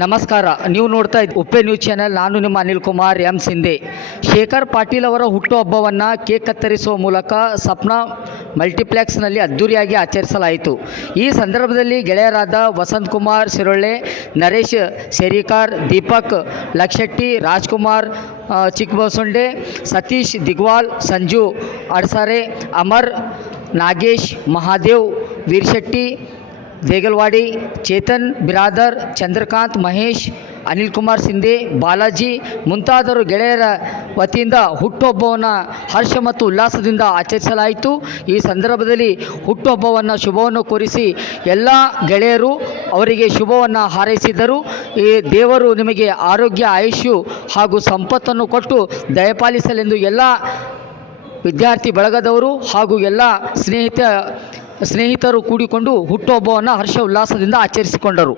ನಮಸ್ಕಾರ. ನೀವು ನೋಡ್ತಾ ಇದ್ದೀರಿ ಉಪ್ಪೆ ನ್ಯೂಸ್ ಚಾನೆಲ್. ನಾನು ನಿಮ್ಮ ಅನಿಲ್ ಕುಮಾರ್ ಎಂ ಸಿಂಧೆ. ಶೇಖರ್ ಪಾಟೀಲ್ ಅವರ ಹುಟ್ಟುಹಬ್ಬವನ್ನು ಕೇಕ್ ಕತ್ತರಿಸುವ ಮೂಲಕ ಸಪ್ನಾ ಮಲ್ಟಿಪ್ಲೆಕ್ಸ್ನಲ್ಲಿ ಅದ್ದೂರಿಯಾಗಿ ಆಚರಿಸಲಾಯಿತು. ಈ ಸಂದರ್ಭದಲ್ಲಿ ಗೆಳೆಯರಾದ ವಸಂತ್ ಕುಮಾರ್ ಸಿರೊಳ್ಳೆ, ನರೇಶ್ ಸೇರಿಕಾರ್, ದೀಪಕ್ ಲಕ್ಷೆಟ್ಟಿ, ರಾಜ್ಕುಮಾರ್ ಚಿಕ್ಕಬಸೊಂಡೆ, ಸತೀಶ್ ದಿಗ್ವಾಲ್, ಸಂಜು ಅಡ್ಸಾರೆ, ಅಮರ್, ನಾಗೇಶ್, ಮಹಾದೇವ್ ವೀರಶೆಟ್ಟಿ ದೇಗಲವಾಡಿ, ಚೇತನ್ ಬಿರಾದರ್, ಚಂದ್ರಕಾಂತ್, ಮಹೇಶ್, ಅನಿಲ್ ಕುಮಾರ್ ಸಿಂಧೆ, ಬಾಲಾಜಿ ಮುಂತಾದವರು ಗೆಳೆಯರ ವತಿಯಿಂದ ಹುಟ್ಟುಹಬ್ಬವನ್ನು ಹರ್ಷ ಮತ್ತು ಉಲ್ಲಾಸದಿಂದ ಆಚರಿಸಲಾಯಿತು. ಈ ಸಂದರ್ಭದಲ್ಲಿ ಹುಟ್ಟುಹಬ್ಬವನ್ನು ಶುಭವನ್ನು ಕೋರಿಸಿ ಎಲ್ಲ ಗೆಳೆಯರು ಅವರಿಗೆ ಶುಭವನ್ನು ಹಾರೈಸಿದರು. ಈ ದೇವರು ನಿಮಗೆ ಆರೋಗ್ಯ, ಆಯುಷ್ಯು ಹಾಗೂ ಸಂಪತ್ತನ್ನು ಕೊಟ್ಟು ದಯಪಾಲಿಸಲೆಂದು ಎಲ್ಲ ವಿದ್ಯಾರ್ಥಿ ಬಳಗದವರು ಹಾಗೂ ಎಲ್ಲ ಸ್ನೇಹಿತರು ಕೂಡಿಕೊಂಡು ಹುಟ್ಟುಹಬ್ಬವನ್ನು ಹರ್ಷ ಉಲ್ಲಾಸದಿಂದ ಆಚರಿಸಿಕೊಂಡರು.